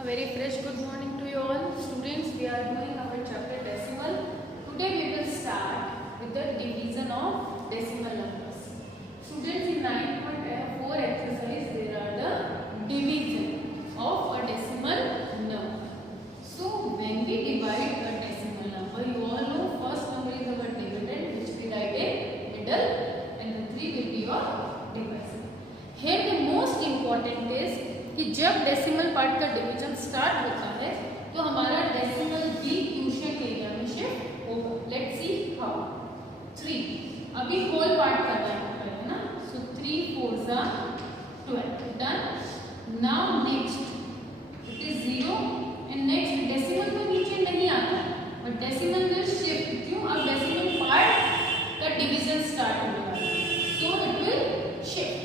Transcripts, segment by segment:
A very fresh good morning to you all. Students, we are doing our chapter decimal. Today we will start with the division of decimal numbers. Students, in 9.4 exercise there are the division of a decimal number. So when we divide a decimal number, you all know first number is our dividend which we write in middle and the 3 will be your divisor. Here the most important is कि जब decimal part का division start होता है तो हमारा decimal भी quotient area में shift होगा. Let's see how. 3 अभी होल पार्ट का टाइम होता है ना. सो 3 4 are 12. Done. Now next it is 0 and next decimal तो नीचे नहीं आता बट डेसिमल विल शिफ्ट. क्यों? अब डेसिमल पार्ट का डिवीजन स्टार्ट होने वाला है so it will shift.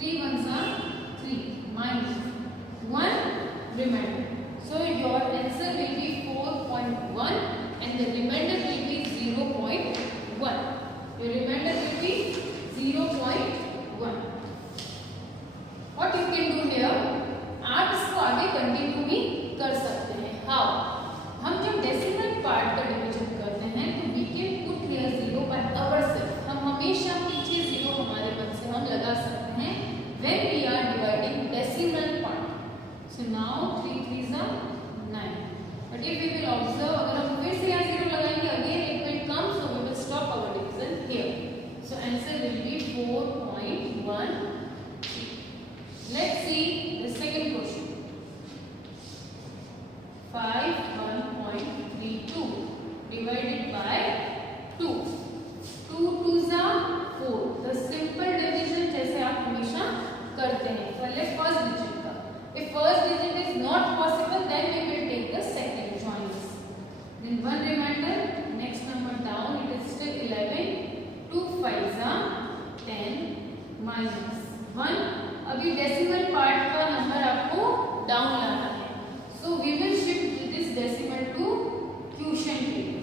3 1s are 3 minus 1 remainder. So your answer will be 4.1 and the remainder will be 0.1. Your remainder will be 0.1. What you can do here? आप इसको आगे continue भी कर सकते हैं. How? हम जब डेसिमल पार्ट का डिवीजन करते हैं तो we can put here 0 by ourselves. हम हमेशा पीछे 0 हमारे मन से हम लगा सकते हैं when we are dividing decimal part. So now 3 3s are 9. But if we will observe, अगर हम फिर से यहाँ 0 लगाएंगे again it will come, so we will stop our division here. So answer will be 4.1. Let's see the second question. 5 1.32 divided by 2. 2 2s are 4. The simple division जैसे आप हमेशा करते हैं. पहले फर्स्ट डिजिट का. If first digit is not possible, then we will take the second. Join this. Then 1 remainder. Next number down. It is still 11. 2 5s are 10 minus 1. अभी decimal part का number आपको डाउन लाना है. So we will shift this decimal to quotient area.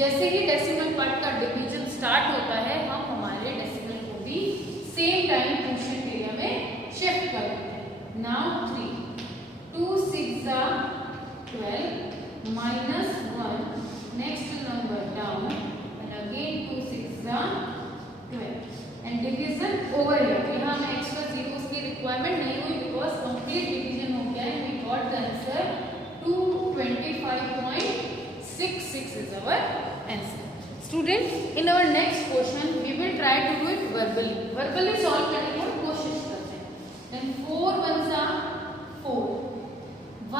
जैसे ही decimal part का division start होता है हम हमारे डेसिमल को भी सेम टाइम क्वोशिएंट एरिया में शिफ्ट कर देते हैं. Now 3 2 6 are 12 minus 1. Next number down and again 2 6 are 12 and division over here. यहाँ में एक्स्ट्रा जीरोस की रिक्वायरमेंट नहीं हुई बिकॉज कंप्लीट डिवीजन हो गया है. We got the answer 225.66 is our answer. Students, in our next question we will try to do it verbally. Verbally solve करने की कोशिश करते हैं. Then 4 1s are 4.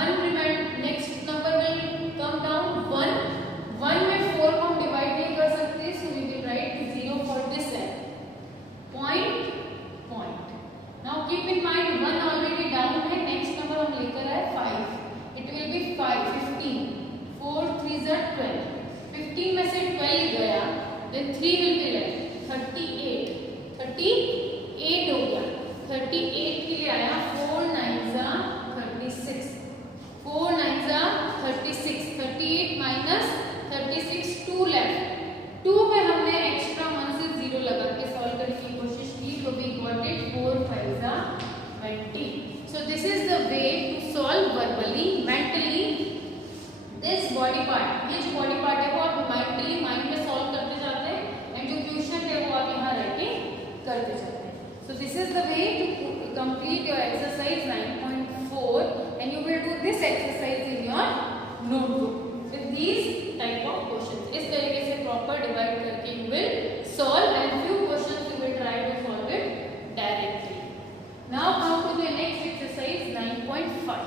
1 remain. Next number will come down 1. 1 में 4 को हम डिवाइड नहीं कर सकते, so we will write 0 for this end. Point. Now keep in mind 1 already down है. Next number हम लेकर आए 5. It will be 5 15. 4 3s are 12. 15 में से 12 गया, then 3 will be left. 38 हो गया. 38 के लिए आया 4 9s are 36. 4 9s are 36. 38 minus 36 2 left. 2 में हमने एक्स्ट्रा 1 से 0 लगा के सॉल्व करने की कोशिश की तो we got it 4 5s are 20. So this is the way to solve verbally. Mentally this body part, ये जो बॉडी पार्ट है वो आप मेंटली माइंड में सॉल्व करते जाते हैं एंड जो क्वोशिएंट है वो आप यहाँ राइटिंग करते जाते हैं. So this is the way to complete your exercise 9.4 and you will do this exercise in your notebook with these type of questions. इस तरीके से प्रॉपर डिवाइड करके you will solve and few questions you will try to solve it directly. Now come to the next exercise 9.5.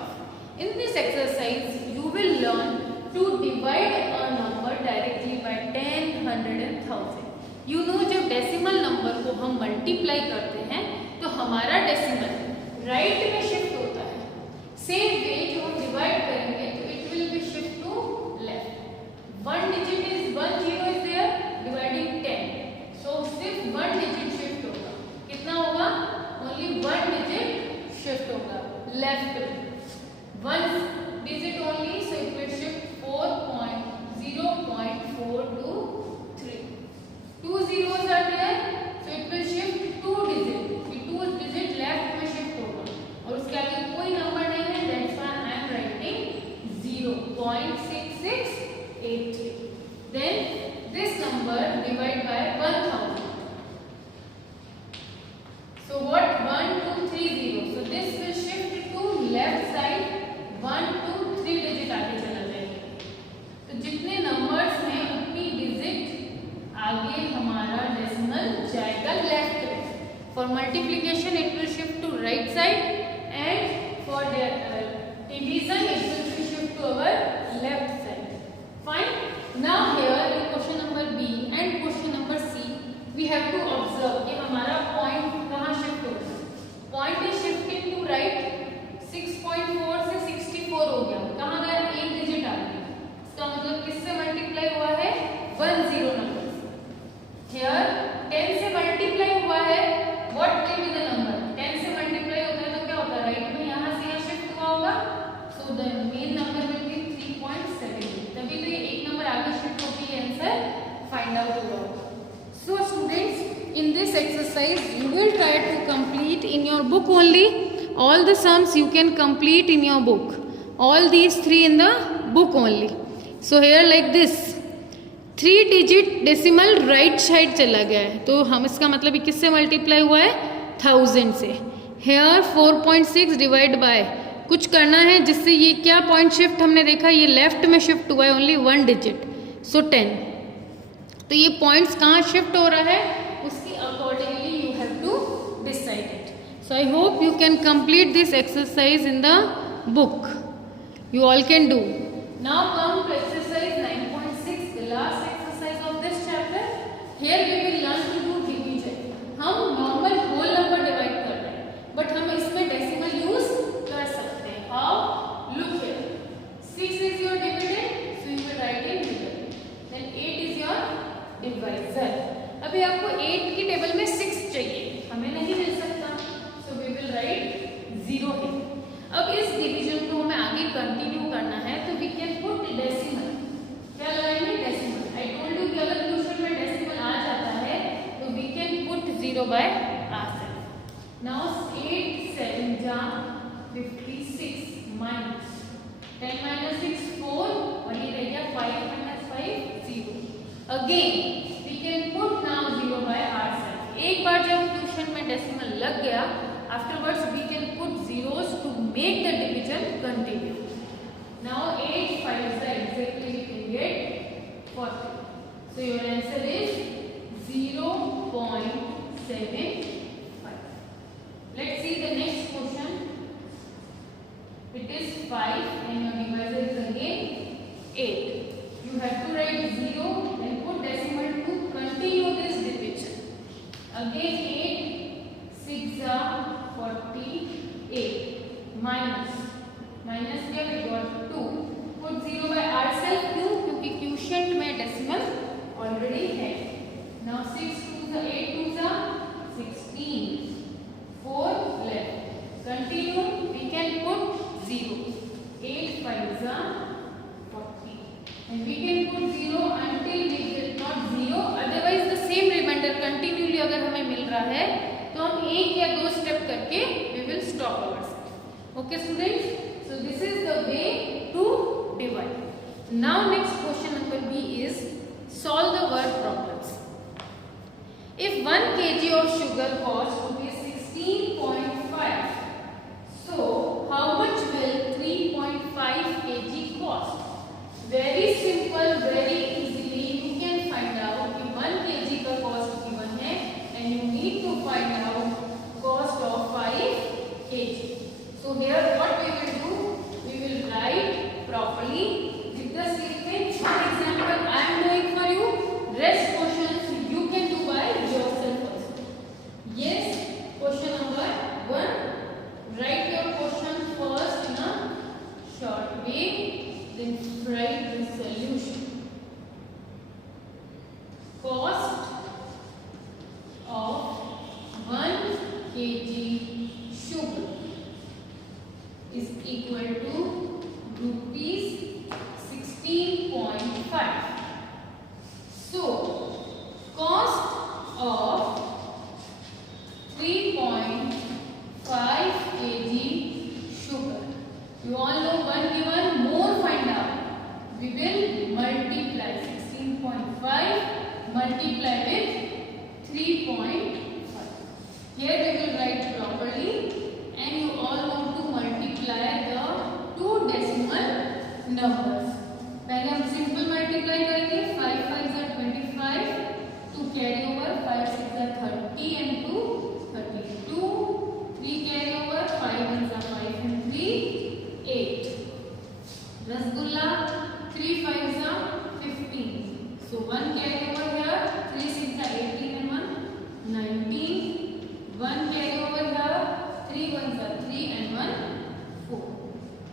In this exercise, you will learn to divide a number directly by 10, 100 and 1000. You know जब decimal number को हम multiply करते हैं तो हमारा decimal right में shift होता है. सेम वे जो हम डिवाइड करेंगे तो it will be shift to left. 1 digit is 1 0 is there dividing 10. So सिर्फ 1 digit शिफ्ट होगा. कितना होगा? Only 1 digit शिफ्ट होगा left. 1 digit only, so it will shift 0.4 to 3. 2 zeros are there, so it will shift 2 digit. 2 digit left में shift होगा और उसके आगे कोई नंबर नहीं है. That's why I am this will shift to left side 1 to 3 digit आगे चला जाएगा। तो जितने नंबर्स हैं उतनी डिजिट आगे हमारा डेसिमल जाएगा लेफ्ट में। For multiplication it will shift to right side and for division it will be shift to our left side. Fine. Now here in question number B and question number C we have to observe कि हमारा point कहाँ shift होगा। Point is shifting to right, 6.4 से 64 हो गया। कहाँ गया? एक डिजिट आ गया। इसका मतलब किससे मल्टीप्लाई हुआ है? 10 नंबर। हियर 10 से मल्टीप्लाई हुआ है, what will be the number? 10 से मल्टीप्लाई होता है तो क्या होता है? राइट में यहाँ से यहाँ शिफ्ट हुआ होगा, so the main number will be 3.7। तभी तो ये एक नंबर आगे शिफ्ट होकर ये आंसर फाइंड आउट हुआ। So students, in this exercise you will try to complete in your book only all the sums you can complete in your book, all these three in the book only. So here like this 3 digit decimal right side चला गया है, तो हम इसका मतलब किससे multiply हुआ है? 1000 से। here 4.6 डिवाइड बाय कुछ करना है जिससे ये क्या पॉइंट शिफ्ट हमने देखा ये लेफ्ट में शिफ्ट हुआ है, ओनली 1 डिजिट, सो 10। तो ये पॉइंट्स कहाँ शिफ्ट हो रहा है उसकी accordingly you have to decide it. So I hope you can complete this exercise in the book, you all can do. Now come to exercise 9.6, the last exercise of this chapter. Here we will learn to do division. हम normal whole number divide कर रहे हैं but हम इसमें decimal use कर सकते हैं। How? Look here, 6 is your dividend, so you will write in middle. Then 8 is your divisor. अभी आपको 8 की टेबल में 6 चाहिए, हमें नहीं मिल सकता, so we will write 0 है। अब इस डिवीजन को हमें आगे कंटिन्यू करना है तो we can put decimal। क्या लगाएंगे? डेसिमल। आई टोल्ड यू कि अगर क्वेश्चन में डेसिमल आ जाता है तो we can put 0 by ourselves। Now 8 7 जा 56 minus 10 minus 6 4 और ये रह गया 5 minus 5 0। Again we can put now 0 by ourselves। एक बार जब क्वेश्चन में डेसिमल लग गया, afterwards we can put zeros to make the division continue। Now 8 5 is exactly we can get 40। So your answer is 0.75। Let's see the next question। It is 5 and your divisor is again 8। You have to write 0 and put decimal to continue this division। Again 8 6 are 48 minus here we got 2। put 0 by ourselves क्यों? क्योंकि quotient में decimal already है। now 6 2 are 8 2 are 16 4 left। continue we can put 0 8 5 are 40 and we can put 0 until we get not 0, otherwise the same remainder continually अगर हमें मिल रहा है तो हम एक या दो स्टेप करके we will stop ourselves। Okay students, so this is the way to divide। Now next question number B is solve the word problems। If 1 kg of sugar costs rupees 16.5, so how much will 3.5 kg cost? Very simple, very easily you can find out कि 1 kg का cost given है and you need to find out cost of 5 kg। So here what we will do, we will write properly with the statement। One example I am doing for you, rest questions you can do by yourself also। Yes, question number 1, write your question first in a short way, then write the solution। Cost of 1 kg sugar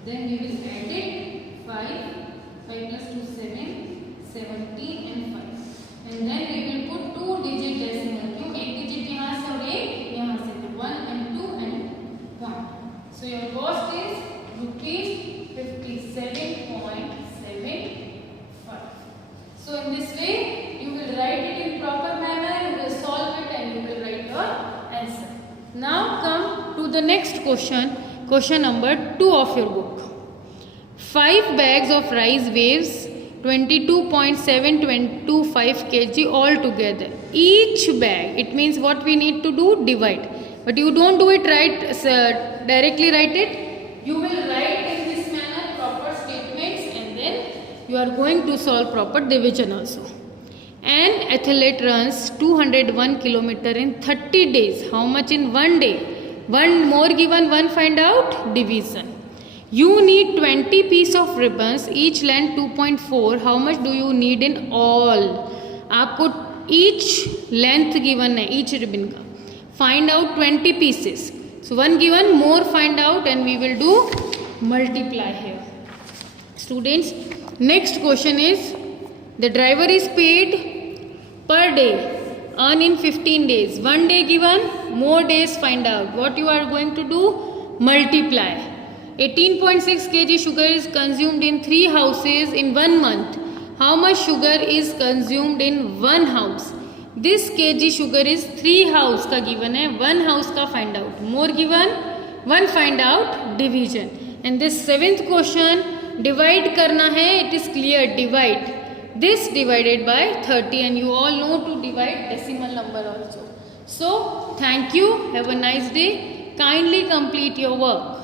Then we will add it 5 plus 2 7 17 and 5. And then we will put 2 digit decimal. क्यों एक digit यहाँ से और एक यहाँ से, 1 and 2 and 1. So your cost is rupees 57.75. So in this way you will write it in proper manner, you will solve it and you will write your answer. Now come to the next question, question number 2 of your book. 5 bags of rice weighs 22.725 kg altogether. Each bag, it means what we need to do, divide. But you don't do it right, directly write it. You will write in this manner proper statements and then you are going to solve proper division also. An athlete runs 201 km in 30 days. How much in 1 day? 1 more given, 1 find out, division. You need 20 piece of ribbons, each length 2.4. How much do you need in all? आपको each length given है each ribbon का. Find out 20 pieces. So 1 given, more find out and we will do multiply here. Students, next question is, the driver is paid per day, earn in 15 days. 1 day given, more days find out. What you are going to do? Multiply. 18.6 kg sugar is consumed in 3 houses in 1 month. How much sugar is consumed in 1 house? This kg sugar is 3 house का given है, 1 house का find out. More given, 1 find out, division. And this 7th question, divide करना है, it is clear, divide. This divided by 30 and you all know to divide decimal number also. So, thank you, have a nice day. Kindly complete your work.